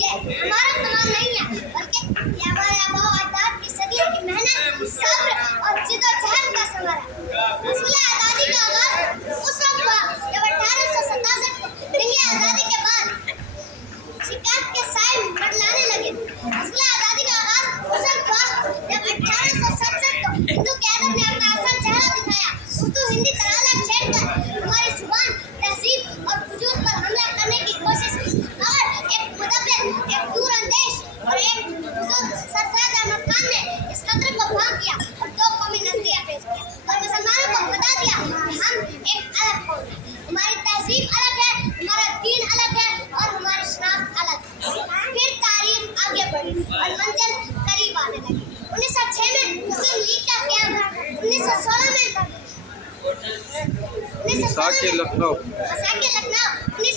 یہ ہمارا کمال نہیں ہے بلکہ یہ ہمارے آباء و اجداد کی صدیوں کی محنت، صبر اور جدوجہد کا ثمر ہے۔ حصول آزادی کا آغاز اس وقت ہوا جب 1867 کو جنگ آزادی کے بعد شکست کے سائے منڈلانے لگے۔ حصول آزادی کا آغاز اس وقت ہوا جب 1867 کو ہندو قیادت نے اپنا اصل چہرہ دکھایا۔ اردو ہندی تنازع چھیڑ کر ہماری زبان، تہذیب اور وجود پر حملہ کرنے کی کوشش کی، مگر ایک مدبر، ایک دور اندیش اور ایک بزرگ سر فہد احمد خان نے اس خطرے کو بھانپ کیا اور دو قومی نظریہ پیش کیا اور مسلمانوں کو بتا دیا کہ ہم ایک الگ قوم ہیں، ہماری تہذیب الگ ہے، ہمارا دین الگ ہے اور ہماری شناخت الگ ہے۔ پھر تاریخ آگے بڑھی اور منزل قریب آنے لگی۔ 1906 میں مسلم لیگ کا قیام، 1916 میں ساکے لکھنؤ، 1929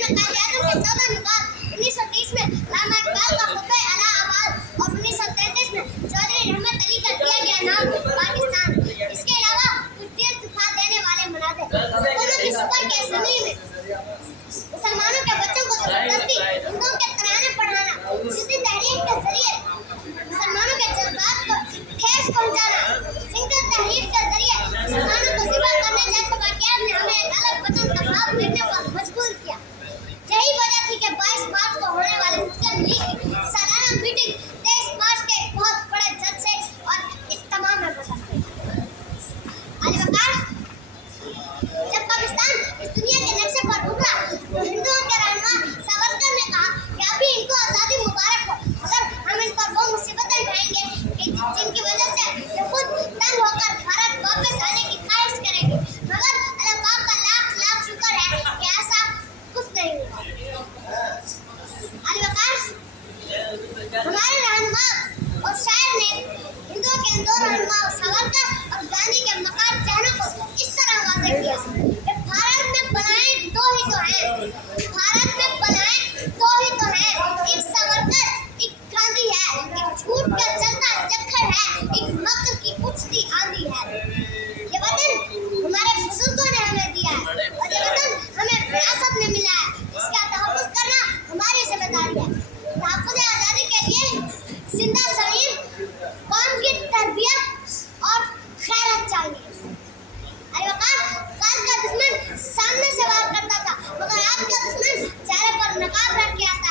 میں قائد-اعظم کے 14 نکات، 1930 میں علامہ اقبال کا خطبہ اعلیٰ آباد اور 1933 میں چودھری رحمت علی کا دیا گیا نام پاکستان۔ اس کے علاوہ کچھ دل دکھا دینے والے مناظر سکولوں کی صبح کے اسمبلی میں مسلمانوں کے بچوں کو زبردستی ہندوؤں کے ترانے پڑھانا، جدید تحریک کے ذریعے مسلمانوں کے جذبات کو ٹھیس پہنچانا، سنگر تحریک کے ذریعے مسلمانوں کو ذبح کرنے جیسے واقعات نے ہمیں ایک الگ وطن کا خواب دیکھنے پر مجبور کیا۔ یہی وجہ تھی کہ 22 مارچ کو ہونے والے مسلم لیگ کی سالانہ میٹنگ 23 مارچ کے ایک بہت بڑے جلسے اور اجتماع میں بدل گئی۔ علی وقار، جب پاکستان اس دنیا کے نقشے پر ابھرا تو ہندوؤں کے رہنما ساورکر نے کہا کہ ابھی ان کو آزادی مبارک ہو، مگر ہم ان پر وہ مصیبتیں اٹھائیں گے کہ جن کی وجہ سے یہ خود تنگ ہو کر بھارت واپس آنے کی خواہش کریں گے، مگر اللہ پاک کا لاکھ لاکھ شکر ہے کہ ایسا کچھ نہیں ہوا۔ علی وقار، ہمارے رہنما اور شاعر نے ہندوؤں کے ان دو رہنما ساورکر اور گاندھی کے مکار چہروں کو اس طرح واضح کیا کہ بھارت میں بلائیں دو ہی تو ہیں، بھارت میں بلائیں دو ہی تو ہیں، ایک ساورکر، ایک گاندھی ہے، ایک جھوٹ کا چلتا چکر ہے، ایک مکر کی اٹھتی آندھی ہے۔ یہ وطن ہمارے بزرگوں نے ہمیں دیا ہے اور یہ وطن ہمیں وراثت میں ملا ہے، اس کا تحفظ کرنا ہماری ذمہ داری ہے۔ تحفظ آزادی کے لیے زندہ ضمیر قوم کی تربیت اور خیرات چاہیے۔ علی وقار، کل کا دشمن سامنے سے وار کرتا تھا مگر آج کا دشمن چہرے پر نقاب رکھ کے آتا